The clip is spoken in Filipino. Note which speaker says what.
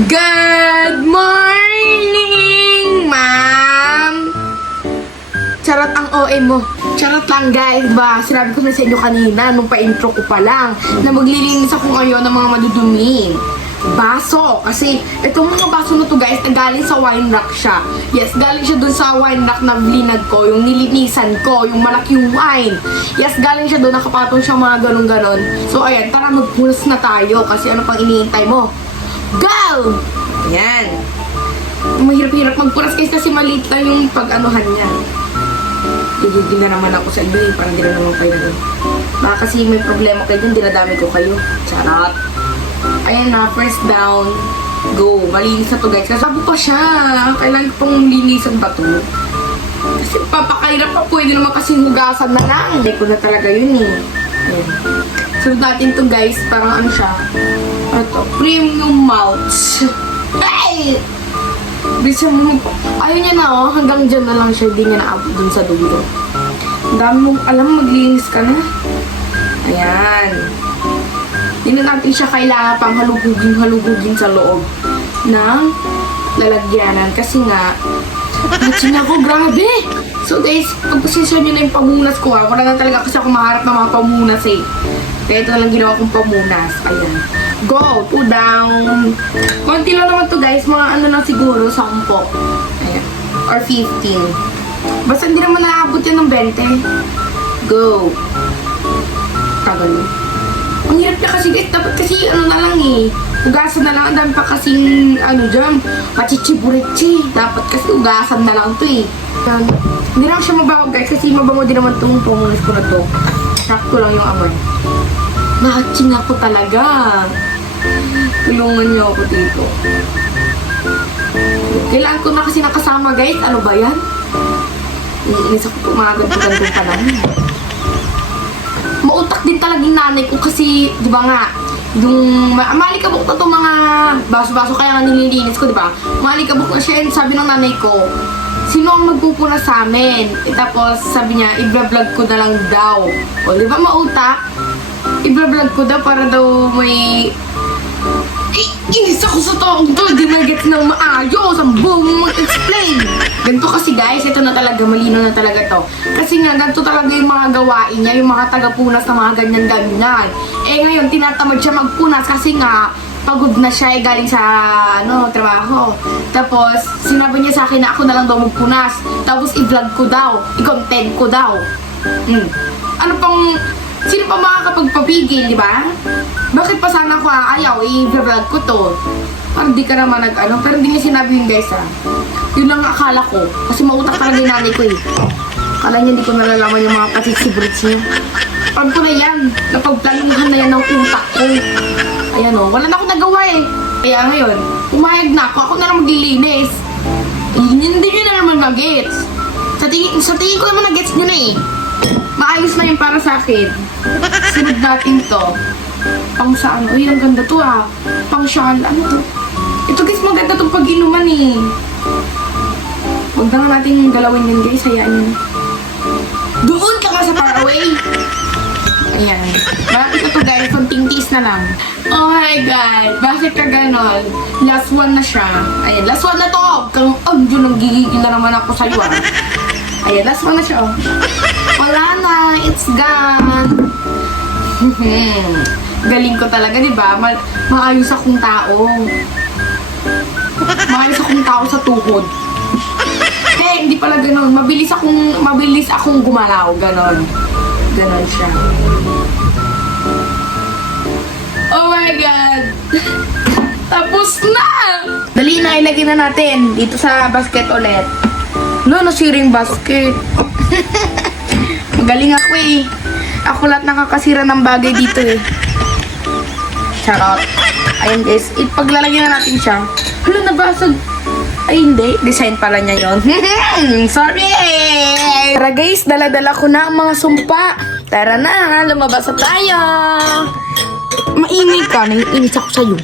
Speaker 1: Good morning, ma'am! Charot ang OA mo. Charot lang, guys. Ba, sinabi ko na sa inyo kanina, nung pa-intro ko pa lang, na maglilinis ako ngayon ng mga madudumi. Baso. Kasi, itong mga baso na to, guys, na galing sa wine rack siya. Yes, galing siya dun sa wine rack na blinag ko, yung nilinisan ko, yung malaking wine. Yes, galing siya dun, nakapatong siya mga ganun-ganon. So, ayan, tara magpunas na tayo. Kasi ano pang iniintay mo? Go! Ayan. Mahirap-hirap magpunas guys kasi maliit lang yung pag-anuhan niya. Gigigil na naman ako sa inyo eh, parang di na naman kayo na Baka kasi may problema kayo dun, dinadami ko kayo. Charot. Ayan na, first down. Go. Malinis na to guys. Kasabo pa siya. Kailangan ko pong linisan ba to? Kasi papakairap pa, pwede naman kasi hugasan na lang. Hindi ko na talaga yun eh. Ayan. Sunod natin to guys, parang ano siya. Ano to? Premium malts. Hey! Bisa mo po. Ayaw niya na oh, hanggang dyan na lang siya, hindi niya naabot dun sa dulo. Ang dami mo, alam maglinis ka na. Ayan. Hindi na natin siya kailangan pang halugugin-halugugin sa loob ng lalagyanan. Kasi nga, matching ako, grabe! So guys, pagpasensya nyo na yung pamunas ko ha. Wala na talaga kasi ako maharap ng mga pamunas eh. Kaya ito na lang ginawa kong pamunas. Ayan. Go! Two down. Konti lang naman to guys. Mga ano lang siguro, 10. Ayan. Or 15. Basta hindi naman naabot yan ng 20. Go! Tagal yun. Ang hirap niya kasi guys, dapat kasi ano na lang eh. Ugasan na lang, ang dami pa kasing ano dyan, machichiburichi. Dapat kasi ugasan na lang to eh. Yan. Hindi lang siya mabaho guys, kasi mabango din naman itong pumulis ko na to. Sakto lang yung amoy. Nakaching ako talaga. Tulungan niyo ako dito. Kailangan ko na kasi nakasama guys. Ano ba yan? Iniinis ako mga ganito-ganito pa mautak din talaga yung nanay ko kasi, di ba nga, yung ma- malikabok na to mga baso-baso kaya nga nililinis ko, di ba? Malikabok na siya and sabi ng nanay ko, sino ang magpupuna sa amin? E, tapos sabi niya, i-vlog ko na lang daw. O, di ba mautak? I-vlog ko daw para daw may Eh, inis ako sa taong to. Di na gets ng maayos. Ang buong mag-explain. Ganito kasi guys, ito na talaga, malino na talaga to. Kasi nga, ganito talaga yung mga gawain niya, yung mga tagapunas na mga ganyan-ganyan. Eh ngayon, tinatamad siya magpunas kasi nga, pagod na siya eh, galing sa ano, trabaho. Tapos, sinabi niya sa akin na ako na lang daw magpunas. Tapos, i-vlog ko daw. I-content ko daw. Hmm. Ano pang, sino pa makakapagpapigil, di ba? Bakit pa sana ko ayaw, i-vlog ko to. Parang di ka naman nag ano, pero hindi niya sinabi yun guys. Yun lang ang akala ko. Kasi mautak talaga yung nanay ko eh. Akala niya hindi ko nalalaman yung mga pasisibrits niya. Parang ko na yan. Napagplanuhan na yan ng utak ko. Ayan o, wala na akong nagawa eh. Kaya ngayon, umayag na ako. Ako na lang maglilinis. Hindi nyo na naman mag-gets. Sa tingin, sa tingin ko naman na-gets nyo na eh. Maayos na yun para sa akin. Sunod natin to. Pang sa ano? Uy, ang ganda to ah. Pang shawl. Ano to? Ito guys, maganda tong pag-inuman eh. Huwag na nga natin galawin yun guys. Hayaan yun. Doon ka nga sa Faraway. Ayan. Bakit ito guys? Konting tiis na lang. Oh my God. Bakit ka ganon? Last one na siya. Ayan. Last one na to. Kang, ang dyan, nang gigigil na naman ako sa'yo ah. Ayan. Last one na siya oh. Wala na. It's gone. Galing ko talaga, di ba? Ma maayos akong tao. Maayos akong tao sa tuhod. Eh, hindi pala ganun. Mabilis akong, mabilis akong gumalaw. Ganon. Ganon siya. Oh my God! Tapos na! Dali na, ilagay na natin dito sa basket ulit. No, nasiring basket. Magaling ako eh. Ako lahat nakakasira ng bagay dito eh. Charot. Ayun guys, ipaglalagyan na natin siya. Hala, nabasag. Ay, hindi. Design pala niya yon. Sorry! Tara guys, dala-dala ko na ang mga sumpa. Tara na, lumabas tayo. Maingay ka, naiinis ako sa'yo.